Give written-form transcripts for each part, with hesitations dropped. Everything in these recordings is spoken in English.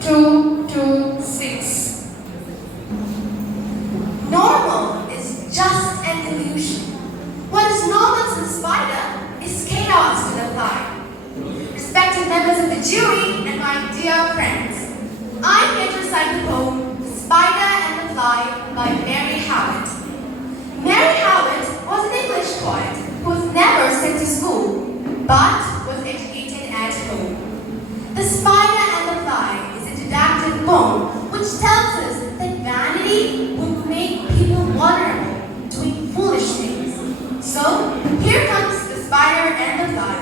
226. Normal is just an illusion. What is normal to the spider is chaos to the fly. Respected members of the jury and my dear friends, I'm here to recite the poem The Spider and the Fly by Maria Therese Binoy. Maria Therese was an English poet who was never sent to school, but was educated at home. The Spider and the Fly is a didactive poem which tells us that vanity will make people vulnerable, doing foolish things. So, here comes the spider and the fly.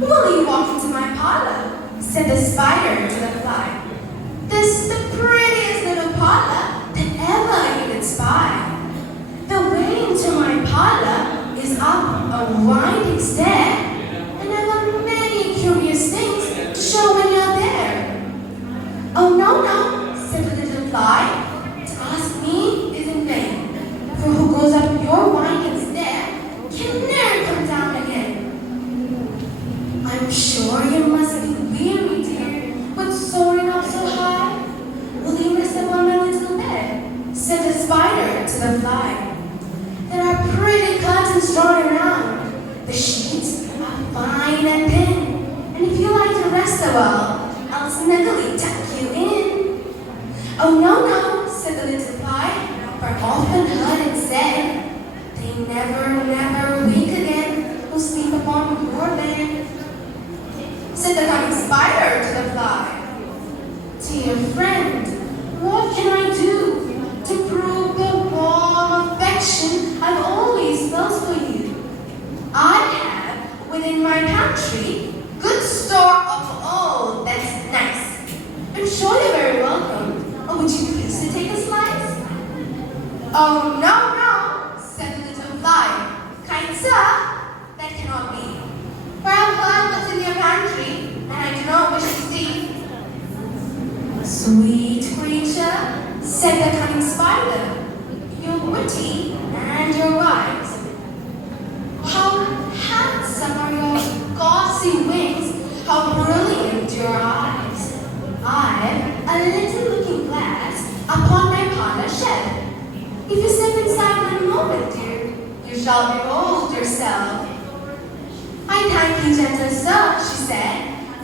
"Will you walk into my parlor?" said the spider to the fly. "This the prettiest little parlor that ever you could spy. The way into my parlor is up a winding stair, and I've got many curious things to show when you're there." "Oh, no, no," said the little fly. "To ask me is in vain, for who goes up your winding stair can never come down again." "I'm sure you must be weary, dear, with soaring up so high. Will you rest upon my little bed?" said the spider to the fly. "There are pretty curtains drawn around. The sheets are fine and thin, and if you like to rest a while, I'll snugly tuck you in." "Oh, no, no," said the little fly, "for I've often heard it said, they never, never wake again who sleep upon your bed." Said the cunning spider to the fly, "Dear friend, what can I do to prove the warm affection I've always felt for you? I have within my pantry good store of all that's nice. I'm sure you're very welcome. Or would you please to take a slice?" "Oh, no, no," said the little fly. "Kind sir, that cannot be. For I've heard what's in your pantry, and I do not wish to see." "Sweet creature," said the cunning spider, "you're witty and you're wise. How handsome are your gauzy wings, how brilliant your eyes. I've a little looking glass upon my parlor shelf. If you step inside one moment, dear, you shall behold yourself." "I thank you, gentle sir," she said,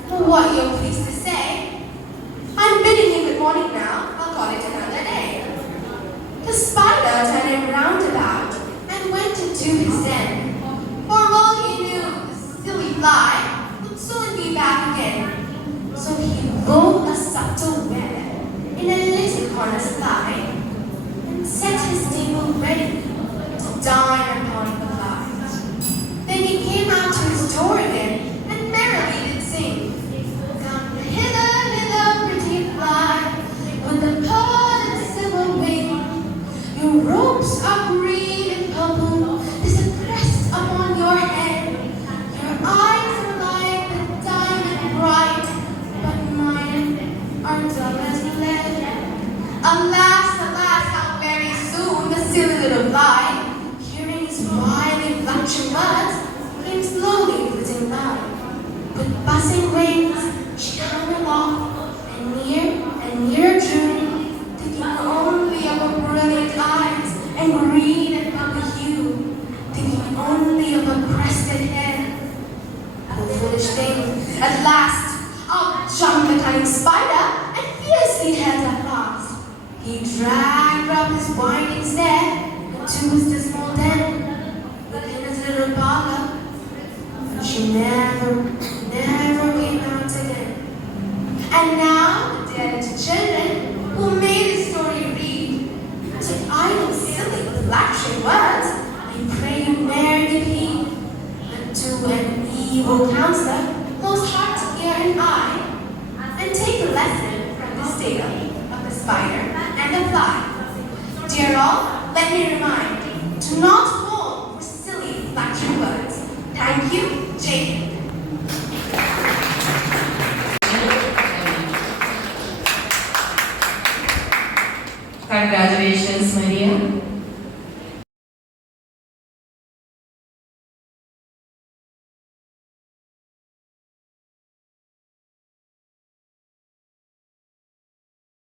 "for what you're pleased to say. I'm bidding you good morning now. I'll call it another day." The spider turned him round about and went into his den. For all he knew, the silly fly would soon be back again. So he wove a subtle web in a little corner slide and set his table ready to dine upon the flies. Then he came out to his door again and merrily did sing, "Come hither, hither, pretty fly, with the pearl and silver wing. Your robes are green and purple, there's a crest upon your head. Your eyes are like the diamond bright, but mine are dull as lead." Alas, alas, how very soon the silly little fly, hearing his wily fluttering words, came slowly flitting by. With buzzing wings, she hung aloft, and nearer drew, thinking only of her brilliant eyes and green and bubbly hue, thinking only of her crested head. The foolish thing, at last, out jumped the cunning spider and fiercely held her fast. He dragged her up his winding stair into his dismal den, within his little parlor, and she never, never came out again. And now, the dear little children who made this story read, to idle, silly, flattering words, I pray you ne'er give heed, but to an evil counselor, close heart, ear, and eye, and take a lesson from this tale of the spider and the fly. Dear all, let me remind, do not fall for silly, flattering words. Thank you, Jane. Congratulations, Maria.